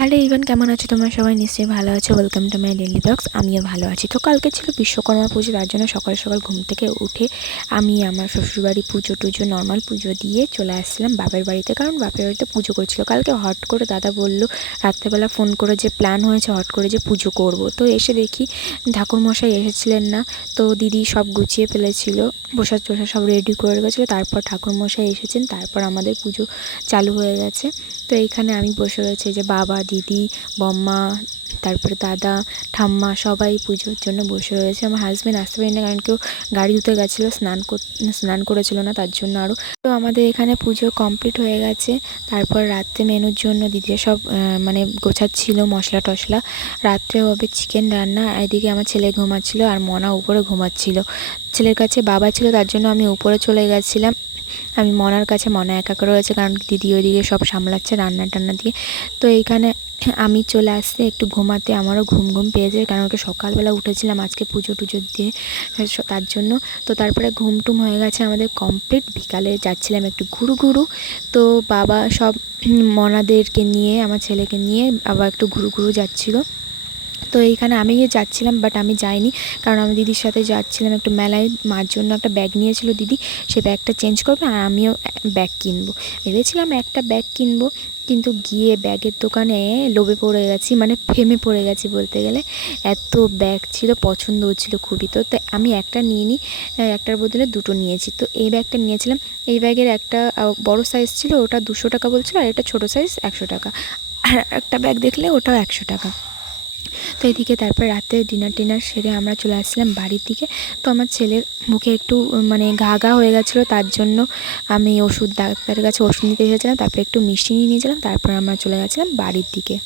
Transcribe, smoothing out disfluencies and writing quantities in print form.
Hello Ivan, কেমন আছো তোমরা? সবাই নিশ্চয়ই ভালো আছো। Welcome to my daily blogs. আমিও ভালো আছি। তো কালকে ছিল বিশ্বকর্মা পুজো, তার জন্য সকাল সকাল ঘুম থেকে উঠে আমি আমার শ্বশুরবাড়ি পুজো টুজো নর্মাল পুজো দিয়ে চলে আসছিলাম বাপের বাড়িতে, কারণ বাপের বাড়িতে পুজো করছিল। কালকে হট করে দাদা বলল রাত্রেবেলা ফোন করে, যে প্ল্যান হয়েছে হট করে যে পুজো করব। তো এসে দেখি ঠাকুরমশাই এসেছিলেন না। তো দিদি সব গুছিয়ে ফেলেছিল, প্রসাদ টোসাদ সব রেডি করে গেছিলো। তারপর ঠাকুরমশাই এসেছেন, তারপর আমাদের পুজো চালু হয়ে গেছে। তো এইখানে আমি বসে রয়েছে, যে বাবা, দিদি, বম্মা, তারপরে দাদা, ঠাম্মা সবাই পুজোর জন্য বসে রয়েছে। আমার হাজব্যান্ড আসতে পারেনি, কারণ কেউ গাড়ি ধুতে গেছিলো, স্নান করেছিল না, তার জন্য আরও। তো আমাদের এখানে পুজো কমপ্লিট হয়ে গেছে। তারপর রাত্রে মেনুর জন্য দিদিরা সব মানে গোছাচ্ছিল মশলা টশলা। রাত্রে হবে চিকেন রান্না। এদিকে আমার ছেলে ঘুমাচ্ছিল আর মনা উপরে ঘুমাচ্ছিল। ছেলের কাছে বাবা ছিল, তার জন্য আমি উপরে চলে গেছিলাম। আমি মনার কাছে, মনা একা রয়েছে, কারণ দিদি ওইদিকে সব সামলাচ্ছে রান্না টান্না দিয়ে। তো এইখানে আমি চলে আসতে একটু ঘুমাতে, আমারও ঘুম ঘুম পেয়ে যায়, কারণ ওকে সকালবেলা উঠেছিলাম আজকে পুজো টুজো দিয়ে, তার জন্য। তো তারপরে ঘুম টুম হয়ে গেছে আমাদের কমপ্লিট। বিকালে যাচ্ছিলাম একটু ঘুরু ঘুরু। তো বাবা সব মনাদেরকে নিয়ে, আমার ছেলেকে নিয়ে আবার একটু ঘুরু ঘুরু যাচ্ছিলো। তো এইখানে আমি যাচ্ছিলাম, বাট আমি যাইনি, কারণ আমি দিদির সাথে যাচ্ছিলাম একটু মেলায়। মার জন্য একটা ব্যাগ নিয়েছিল দিদি, সে ব্যাগটা চেঞ্জ করবে আর আমিও ব্যাগ কিনবো। ভেবেছিলাম একটা ব্যাগ কিনবো, কিন্তু গিয়ে ব্যাগের দোকানে লোভে পড়ে গেছি, মানে ফেমে পড়ে গেছি বলতে গেলে। এত ব্যাগ ছিল, পছন্দ হচ্ছিলো খুবই। তো তাই আমি একটা নিয়ে নিই, একটার বদলে দুটো নিয়েছি। তো এই ব্যাগটা নিয়েছিলাম। এই ব্যাগের একটা বড় সাইজ ছিল, ওটা 200 টাকা বলছিল, আর এটা ছোটো সাইজ 100 টাকা। আর একটা ব্যাগ দেখলে ওটাও 100 টাকা। তো এদিকে তারপর রাতে ডিনার সেরে আমরা চলে আসছিলাম বাড়ির দিকে। তো আমার ছেলের মুখে একটু মানে ঘা হয়ে গেছিলো, তার জন্য আমি ডাক্তারের কাছে ওষুধ নিতে এসেছিলাম। তারপর একটু মিষ্টি নিয়ে নিয়েছিলাম, তারপর আমরা চলে গেছিলাম বাড়ির দিকে।